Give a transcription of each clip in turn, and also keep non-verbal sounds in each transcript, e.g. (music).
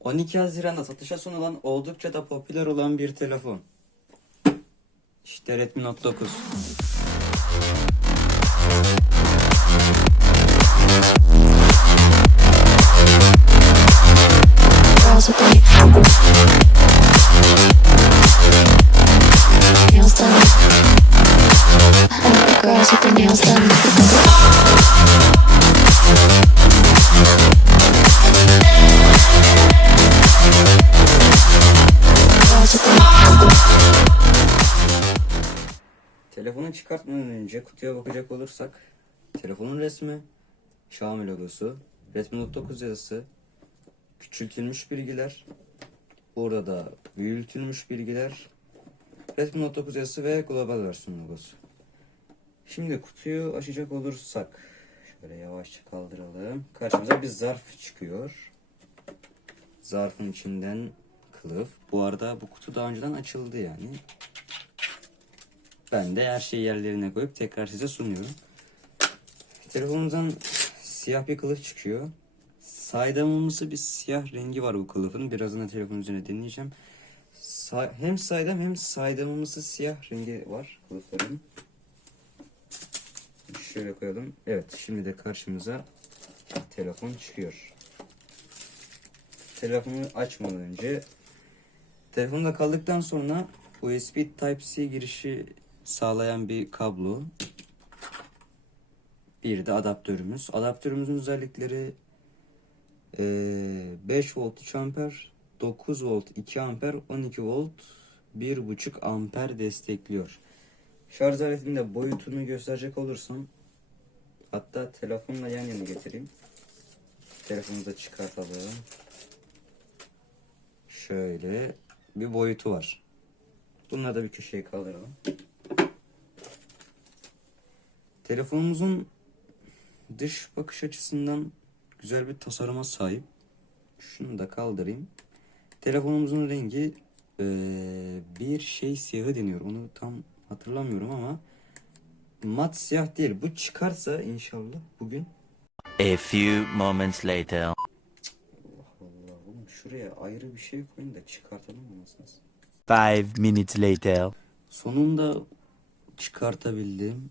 12 Haziran'da satışa sunulan oldukça da popüler olan bir telefon. İşte Redmi Note 9. girls with their nails done. Telefonu çıkartmadan önce kutuya bakacak olursak telefonun resmi, Xiaomi logosu, Redmi Note 9 yazısı, küçültülmüş bilgiler, burada da büyütülmüş bilgiler, Redmi Note 9 yazısı ve global versiyon logosu. Şimdi kutuyu açacak olursak şöyle yavaşça kaldıralım. Karşımıza bir zarf çıkıyor. Zarfın içinden kılıf. Bu arada bu kutu daha önceden açıldı yani. Ben de her şeyi yerlerine koyup tekrar size sunuyorum. Telefonumuzdan siyah bir kılıf çıkıyor. Saydamımsı bir siyah rengi var bu kılıfın. Birazdan telefonun üzerine deneyeceğim. Sa- hem saydam hem saydamımsı siyah rengi var kılıfların. Şöyle koyalım. Evet şimdi de karşımıza telefon çıkıyor. Telefonu açmadan önce Telefonda kaldıktan sonra USB Type-C girişi sağlayan bir kablo. Bir de adaptörümüz. Adaptörümüzün özellikleri eee, 5 volt 3 amper, 9 volt 2 amper, 12 volt 1.5 amper destekliyor. Şarj aletinin boyutunu gösterecek olursam hatta telefonla yan yana getireyim. Telefonumuzu da çıkartalım. Şöyle bir boyutu var. Bunları da bir köşeye kaldıralım. Telefonumuzun dış bakış açısından güzel bir tasarıma sahip. Şunu da kaldırayım. Telefonumuzun rengi eee, bir şey siyahı deniyor. Onu tam hatırlamıyorum ama mat siyah değil. Bu çıkarsa inşallah bugün A few moments later. Allah Allah oğlum şuraya ayrı bir şey koyun da çıkartalım olmasınız. Five minutes later. Sonunda çıkartabildim.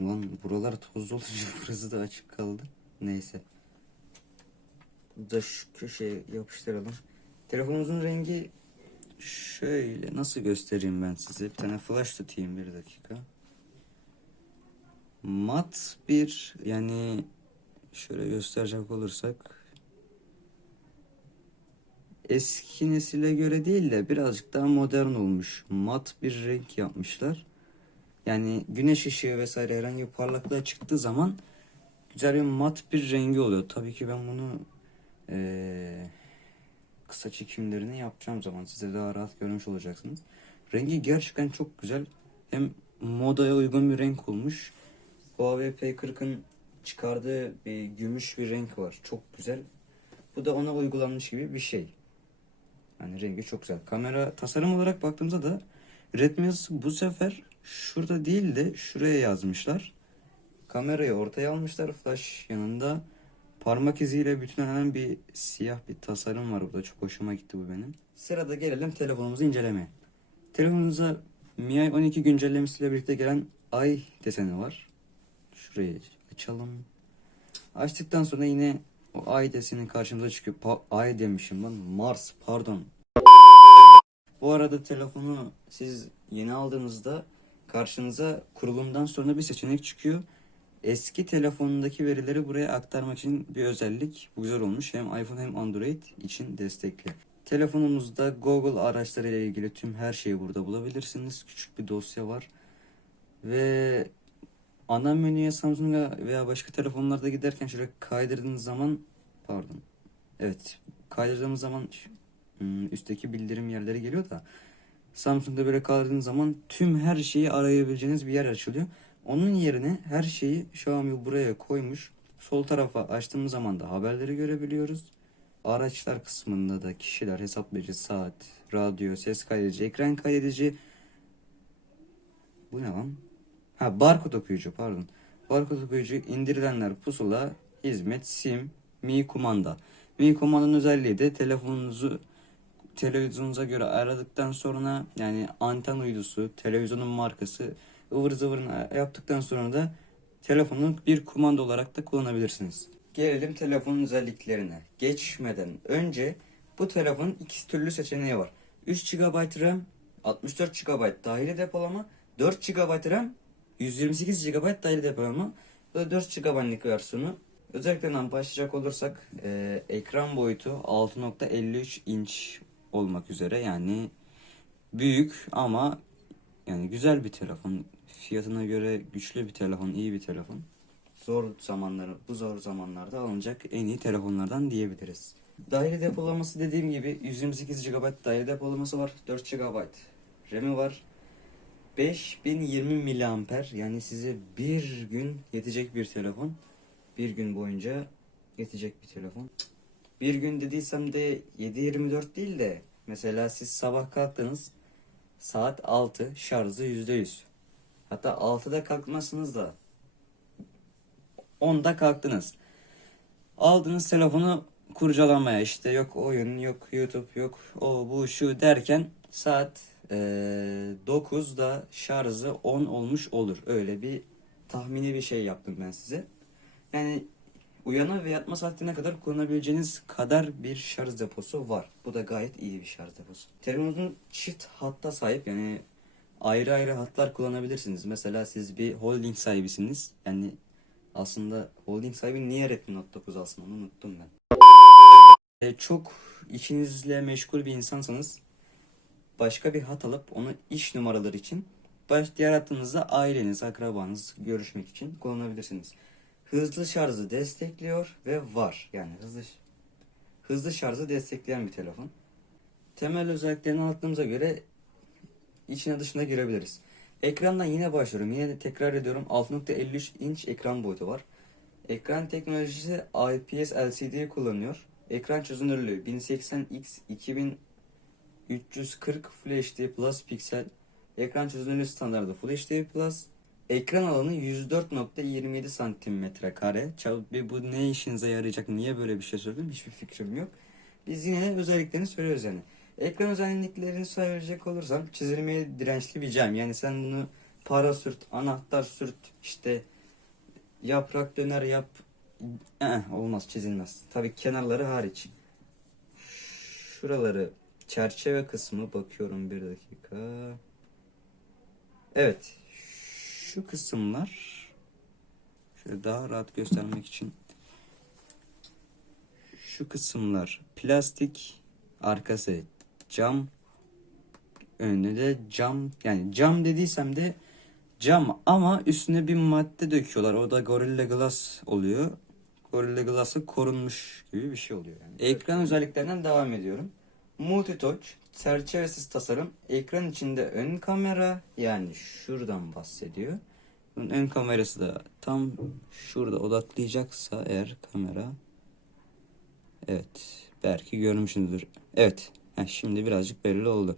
Ulan buralar tozlu olunca (laughs) burası da açık kaldı. Neyse. Da şu köşeye yapıştıralım. Telefonumuzun rengi şöyle nasıl göstereyim ben size. Bir tane flash tutayım bir dakika. Mat bir yani şöyle gösterecek olursak eski nesile göre değil de birazcık daha modern olmuş. Mat bir renk yapmışlar. Yani güneş ışığı vesaire herhangi bir parlaklığa çıktığı zaman güzel bir mat bir rengi oluyor. Tabii ki ben bunu eee, kısa çekimlerini yapacağım zaman size daha rahat görmüş olacaksınız. Rengi gerçekten çok güzel. Hem modaya uygun bir renk olmuş. Huawei P40'ın çıkardığı bir gümüş bir renk var. Çok güzel. Bu da ona uygulanmış gibi bir şey. Yani rengi çok güzel. Kamera tasarım olarak baktığımızda da Redmi bu sefer şurada değil de şuraya yazmışlar. Kamerayı ortaya almışlar. Flash yanında parmak iziyle bütünlenen bir siyah bir tasarım var burada. Çok hoşuma gitti bu benim. Sırada gelelim telefonumuzu incelemeye. Telefonumuza MIUI 12 güncellemesiyle birlikte gelen ay deseni var. Şurayı açalım. Açtıktan sonra yine o ay deseni karşımıza çıkıyor. Pa- ay demişim ben. Mars pardon. Bu arada telefonu siz yeni aldığınızda karşınıza kurulumdan sonra bir seçenek çıkıyor. Eski telefonundaki verileri buraya aktarmak için bir özellik. Bu güzel olmuş. Hem iPhone hem Android için destekli. Telefonumuzda Google araçları ile ilgili tüm her şeyi burada bulabilirsiniz. Küçük bir dosya var. Ve ana menüye Samsung'a veya başka telefonlarda giderken şöyle kaydırdığınız zaman pardon. Evet. Kaydırdığımız zaman hmm, üstteki bildirim yerleri geliyor da Samsung'da böyle kaydırdığınız zaman tüm her şeyi arayabileceğiniz bir yer açılıyor. Onun yerine her şeyi Xiaomi buraya koymuş. Sol tarafa açtığımız zaman da haberleri görebiliyoruz. Araçlar kısmında da kişiler, hesaplayıcı, saat, radyo, ses kaydedici, ekran kaydedici. Bu ne lan? Ha barkod okuyucu pardon. Barkod okuyucu indirilenler pusula, hizmet, sim, mi kumanda. Mi Command'ın özelliği de telefonunuzu televizyonunuza göre ayarladıktan sonra yani anten uydusu, televizyonun markası ıvır zıvırını yaptıktan sonra da telefonu bir kumanda olarak da kullanabilirsiniz. Gelelim telefonun özelliklerine. Geçmeden önce bu telefonun iki türlü seçeneği var. 3 GB RAM, 64 GB dahili depolama, 4 GB RAM, 128 GB dahili depolama. Da 4 GB'lık versiyonu. Özelliklerinden başlayacak olursak e, ekran boyutu 6.53 inç olmak üzere yani büyük ama yani güzel bir telefon. Fiyatına göre güçlü bir telefon, iyi bir telefon. Zor zamanları, bu zor zamanlarda alınacak en iyi telefonlardan diyebiliriz. Dahili depolaması dediğim gibi 128 GB dahili depolaması var. 4 GB RAM'i var. 5020 miliamper yani size bir gün yetecek bir telefon. Bir gün boyunca yetecek bir telefon. Bir gün dediysem de 7-24 değil de mesela siz sabah kalktınız saat 6 şarjı %100. Hatta 6'da kalkmasınız da 10'da kalktınız. Aldınız telefonu kurcalamaya işte yok oyun yok YouTube yok o bu şu derken saat eee 9'da şarjı 10 olmuş olur. Öyle bir tahmini bir şey yaptım ben size. Yani uyanma ve yatma saatine kadar kullanabileceğiniz kadar bir şarj deposu var. Bu da gayet iyi bir şarj deposu. Telefonunuzun çift hatta sahip yani ayrı ayrı hatlar kullanabilirsiniz. Mesela siz bir holding sahibisiniz. Yani aslında holding sahibi niye Redmi Note 9 alsın onu unuttum ben. E, çok işinizle meşgul bir insansanız başka bir hat alıp onu iş numaraları için baş diğer hattınızda aileniz, akrabanız görüşmek için kullanabilirsiniz. Hızlı şarjı destekliyor ve var. Yani hızlı hızlı şarjı destekleyen bir telefon. Temel özelliklerini anlattığımıza göre içine dışına girebiliriz. Ekrandan yine başlıyorum. Yine de tekrar ediyorum. 6.53 inç ekran boyutu var. Ekran teknolojisi IPS LCD kullanıyor. Ekran çözünürlüğü 1080x 2340 Full HD Plus piksel. Ekran çözünürlüğü standardı Full HD Plus. Ekran alanı 104.27 santimetre kare. Tabii bu ne işinize yarayacak? Niye böyle bir şey söyledim? Hiçbir fikrim yok. Biz yine özelliklerini söylüyoruz yani. Ekran özelliklerini söyleyecek olursam çizilmeye dirençli bir cam. Yani sen bunu para sürt, anahtar sürt, işte yaprak döner yap. Eh, olmaz çizilmez. Tabii kenarları hariç. Şuraları çerçeve kısmı bakıyorum bir dakika. Evet. Şu kısımlar şöyle daha rahat göstermek için şu kısımlar plastik arkası cam önüne de cam yani cam dediysem de cam ama üstüne bir madde döküyorlar. O da Gorilla Glass oluyor. Gorilla Glass'a korunmuş gibi bir şey oluyor yani. Ekran özelliklerinden devam ediyorum. Multi touch, çerçevesiz tasarım, ekran içinde ön kamera yani şuradan bahsediyor. Bunun ön kamerası da tam şurada odaklayacaksa eğer kamera. Evet, belki görmüşsünüzdür. Evet, heh, şimdi birazcık belli oldu.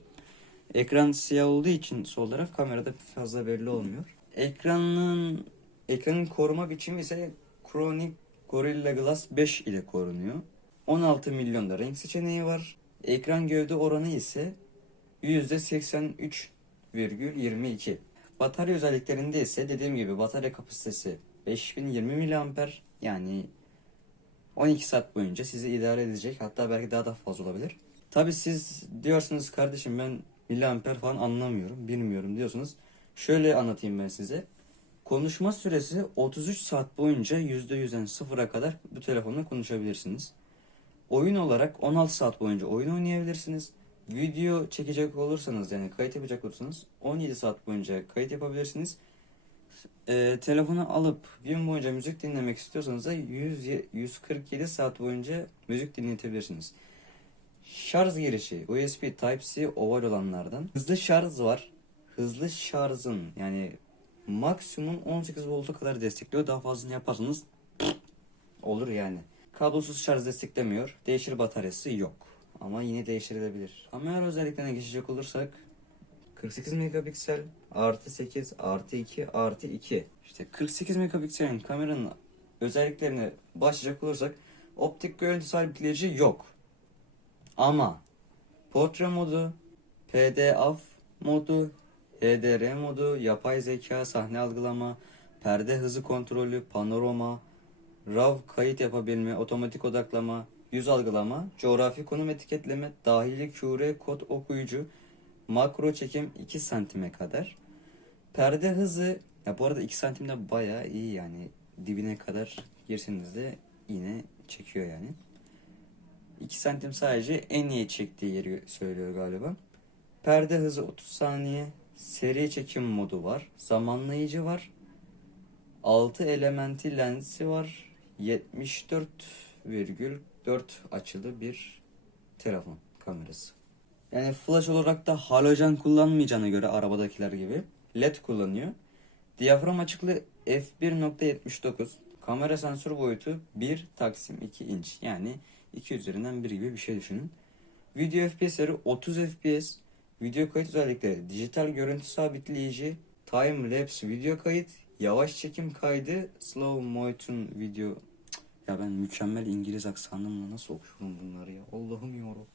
Ekran siyah olduğu için sol taraf kamerada fazla belli olmuyor. Ekranın ekranın koruma biçimi ise Chronic Gorilla Glass 5 ile korunuyor. 16 milyonda renk seçeneği var. Ekran gövde oranı ise %83,22. Batarya özelliklerinde ise dediğim gibi batarya kapasitesi 5020 mAh yani 12 saat boyunca sizi idare edecek hatta belki daha da fazla olabilir. Tabi siz diyorsunuz kardeşim ben miliamper falan anlamıyorum bilmiyorum diyorsunuz. Şöyle anlatayım ben size. Konuşma süresi 33 saat boyunca %100'den sıfıra kadar bu telefonla konuşabilirsiniz. Oyun olarak 16 saat boyunca oyun oynayabilirsiniz. Video çekecek olursanız yani kayıt yapacak olursanız 17 saat boyunca kayıt yapabilirsiniz. Ee, telefonu alıp gün boyunca müzik dinlemek istiyorsanız da 100, 147 saat boyunca müzik dinletebilirsiniz. Şarj girişi USB Type-C oval olanlardan. Hızlı şarj var. Hızlı şarjın yani maksimum 18 volta kadar destekliyor. Daha fazlasını yaparsanız olur yani. Kablosuz şarj desteklemiyor. Değişir bataryası yok. Ama yine değiştirilebilir. Kamera özelliklerine geçecek olursak 48 megapiksel artı 8 artı 2 artı 2. İşte 48 megapikselin kameranın özelliklerine başlayacak olursak Optik görüntü sabitleyici yok. Ama portre modu, PDAF modu, HDR modu, yapay zeka, sahne algılama, perde hızı kontrolü, panorama, RAW kayıt yapabilme, otomatik odaklama, yüz algılama, coğrafi konum etiketleme, dahili QR kod okuyucu, makro çekim 2 santime kadar. Perde hızı ya bu arada 2 santimde bayağı iyi yani dibine kadar girseniz de yine çekiyor yani. 2 santim sadece en iyi çektiği yeri söylüyor galiba. Perde hızı 30 saniye. Seri çekim modu var. Zamanlayıcı var. 6 elementi lensi var. 74,4 açılı bir telefon kamerası. Yani flash olarak da halojen kullanmayacağına göre arabadakiler gibi LED kullanıyor. Diyafram açıklığı f1.79. Kamera sensör boyutu 1 taksim 2 inç. Yani 2 üzerinden 1 gibi bir şey düşünün. Video FPS'leri 30 FPS. Video kayıt özellikleri dijital görüntü sabitleyici, time lapse video kayıt, yavaş çekim kaydı, slow motion video. Ya ben mükemmel İngiliz aksanımla nasıl okuyorum bunları ya? Allah'ım yarabbim.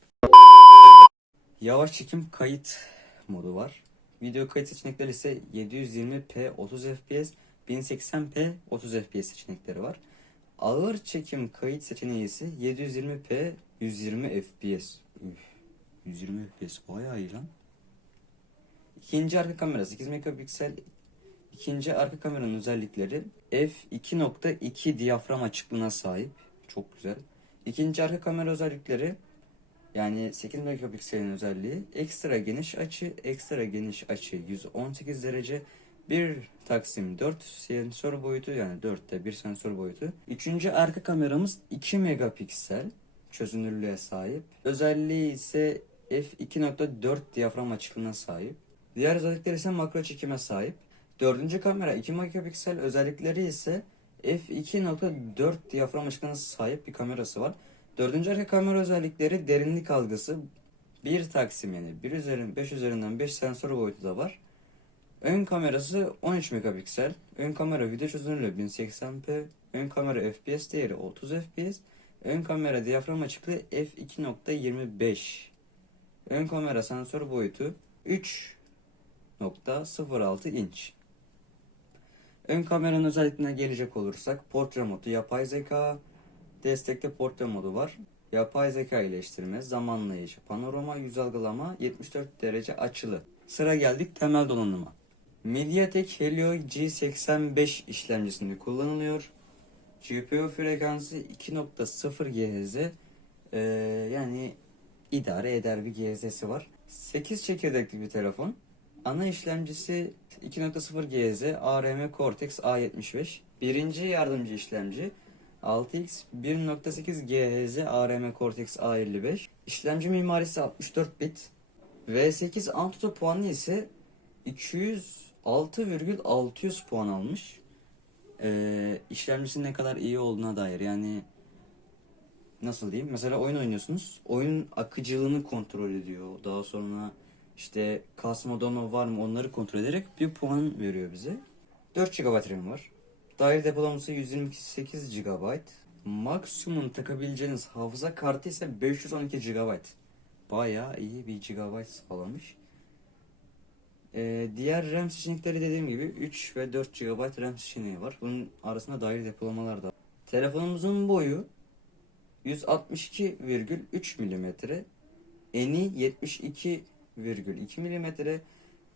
Yavaş çekim kayıt modu var. Video kayıt seçenekleri ise 720p 30 fps, 1080p 30 fps seçenekleri var. Ağır çekim kayıt seçeneği ise 720p 120 fps. Üf, 120 fps bayağı iyi lan. İkinci arka kamera 8 megapiksel. İkinci arka kameranın özellikleri f2.2 diyafram açıklığına sahip. Çok güzel. İkinci arka kamera özellikleri yani 8 megapikselin özelliği ekstra geniş açı, ekstra geniş açı 118 derece, bir taksim 4 sensör boyutu yani 4'te bir sensör boyutu. Üçüncü arka kameramız 2 megapiksel çözünürlüğe sahip. Özelliği ise f2.4 diyafram açıklığına sahip. Diğer özellikleri ise makro çekime sahip. Dördüncü kamera 2 megapiksel özellikleri ise f2.4 diyafram açıklığına sahip bir kamerası var. Dördüncü arka kamera özellikleri derinlik algısı. Bir taksim yani 1 üzerin 5 üzerinden 5 sensör boyutu da var. Ön kamerası 13 megapiksel. Ön kamera video çözünürlüğü 1080p. Ön kamera FPS değeri 30 FPS. Ön kamera diyafram açıklığı f2.25. Ön kamera sensör boyutu 3.06 inç. Ön kameranın özelliklerine gelecek olursak portre modu, yapay zeka, destekli portre modu var. Yapay zeka iyileştirme, zamanlayıcı, panorama, yüz algılama, 74 derece açılı. Sıra geldik temel donanıma. MediaTek Helio G85 işlemcisinde kullanılıyor. GPU frekansı 2.0 GHz. Ee, yani idare eder bir GHz'si var. 8 çekirdekli bir telefon. Ana işlemcisi 2.0 GHz ARM Cortex A75. Birinci yardımcı işlemci 6X 1.8 GHz ARM Cortex A55. İşlemci mimarisi 64 bit. V8 Antutu puanı ise 206,600 puan almış. Ee, işlemcisinin ne kadar iyi olduğuna dair yani nasıl diyeyim? Mesela oyun oynuyorsunuz. Oyunun akıcılığını kontrol ediyor. Daha sonra işte kasma var mı onları kontrol ederek bir puan veriyor bize. 4 GB RAM var. Dahil depolaması 128 GB. Maksimum takabileceğiniz hafıza kartı ise 512 GB. Bayağı iyi bir GB sağlamış. Ee, diğer RAM seçenekleri dediğim gibi 3 ve 4 GB RAM seçeneği var. Bunun arasında dahil depolamalar da. Telefonumuzun boyu 162,3 mm. Eni 72,2 mm.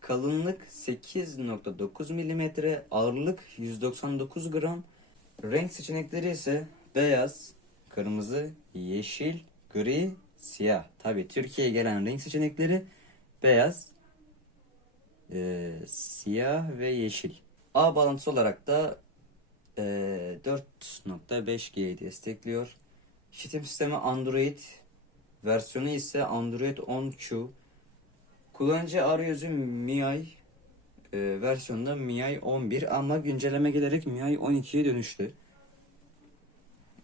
Kalınlık 8.9 mm. Ağırlık 199 gram. Renk seçenekleri ise beyaz, kırmızı, yeşil, gri, siyah. Tabi Türkiye'ye gelen renk seçenekleri beyaz, e, siyah ve yeşil. A bağlantısı olarak da e, 4.5G'yi destekliyor. İşletim sistemi Android. Versiyonu ise Android 10Q. Kullanıcı arayüzü MIUI e, versiyonunda MIUI 11 ama güncelleme gelerek MIUI 12'ye dönüştü.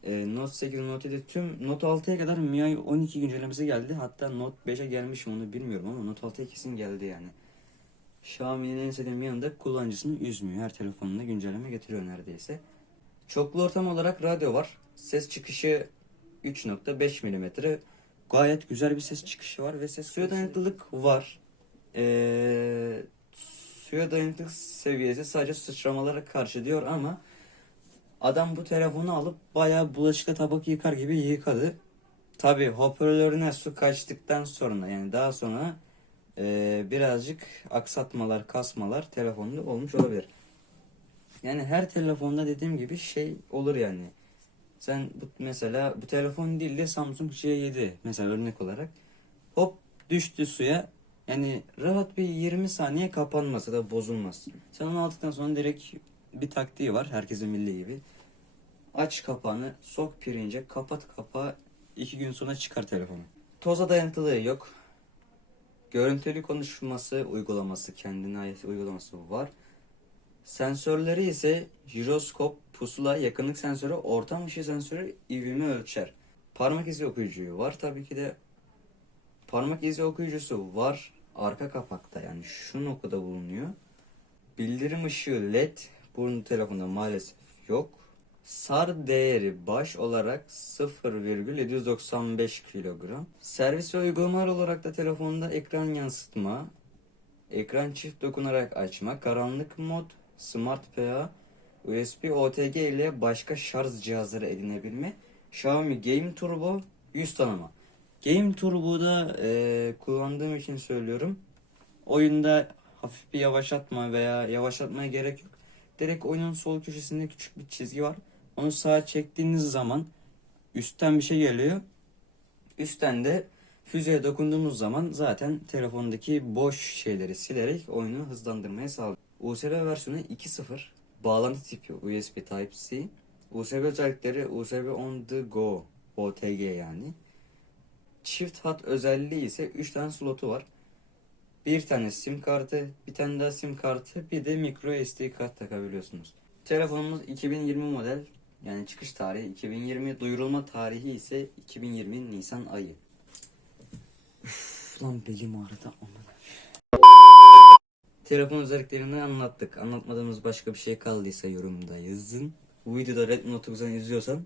E, Note 8, Note 7 tüm Note 6'ya kadar MIUI 12 güncellemesi geldi. Hatta Note 5'e gelmiş mi onu bilmiyorum ama Note 6'ya kesin geldi yani. Xiaomi'nin en sevdiğim yanında kullanıcısını üzmüyor. Her telefonunda güncelleme getiriyor neredeyse. Çoklu ortam olarak radyo var. Ses çıkışı 3.5 milimetre. Gayet güzel bir ses çıkışı var ve ses suya dayanıklılık var. Ee, suya dayanıklılık seviyesi sadece sıçramalara karşı diyor ama adam bu telefonu alıp bayağı bulaşıkla tabak yıkar gibi yıkadı. Tabi hoparlörüne su kaçtıktan sonra yani daha sonra ee, birazcık aksatmalar, kasmalar telefonda olmuş olabilir. Yani her telefonda dediğim gibi şey olur yani. Sen bu, mesela bu telefon değil de Samsung J7 mesela örnek olarak hop düştü suya yani rahat bir 20 saniye kapanmasa da bozulmaz. Sen onu aldıktan sonra direkt bir taktiği var herkesin bildiği gibi. Aç kapağını, sok pirince, kapat kapağı, iki gün sonra çıkar telefonu. Toza dayanıklılığı yok. Görüntülü konuşması uygulaması, kendine ait uygulaması var. Sensörleri ise jiroskop, pusula, yakınlık sensörü, ortam ışığı sensörü, ivme ölçer. Parmak izi okuyucuyu var tabii ki de. Parmak izi okuyucusu var arka kapakta yani şu noktada bulunuyor. Bildirim ışığı led bu telefonda maalesef yok. SAR değeri baş olarak 0,795 kilogram. Servis ve uygulamalar olarak da telefonda ekran yansıtma, ekran çift dokunarak açma, karanlık mod, smart PA, USB OTG ile başka şarj cihazları edinebilme, Xiaomi Game Turbo, yüz tanıma. Game Turbo'da eee, kullandığım için söylüyorum. Oyunda hafif bir yavaşlatma veya yavaşlatmaya gerek yok. Direkt oyunun sol köşesinde küçük bir çizgi var. Onu sağa çektiğiniz zaman üstten bir şey geliyor. Üstten de füzeye dokunduğumuz zaman zaten telefondaki boş şeyleri silerek oyunu hızlandırmaya sağlıyor. USB versiyonu 2.0 bağlantı tipi USB Type-C USB özellikleri USB on the go OTG yani. Çift hat özelliği ise 3 tane slotu var. Bir tane sim kartı, bir tane daha sim kartı, bir de micro SD kart takabiliyorsunuz. Telefonumuz 2020 model. Yani çıkış tarihi 2020, duyurulma tarihi ise 2020 Nisan ayı. Uf, lan belim ağrıdı aman. Telefon özelliklerini anlattık. Anlatmadığımız başka bir şey kaldıysa yorumda yazın. Bu videoda Redmi Note 9'dan izliyorsan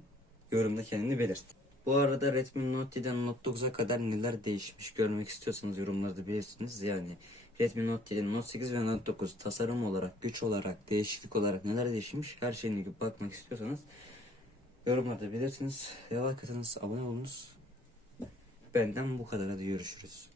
yorumda kendini belirt. Bu arada Redmi Note 7'den Note 9'a kadar neler değişmiş görmek istiyorsanız yorumlarda belirtiniz. Yani Redmi Note 7, Note 8 ve Note 9 tasarım olarak, güç olarak, değişiklik olarak neler değişmiş her şeyine bakmak istiyorsanız yorumlarda belirtiniz. Like atınız, abone olunuz. Benden bu kadar hadi görüşürüz.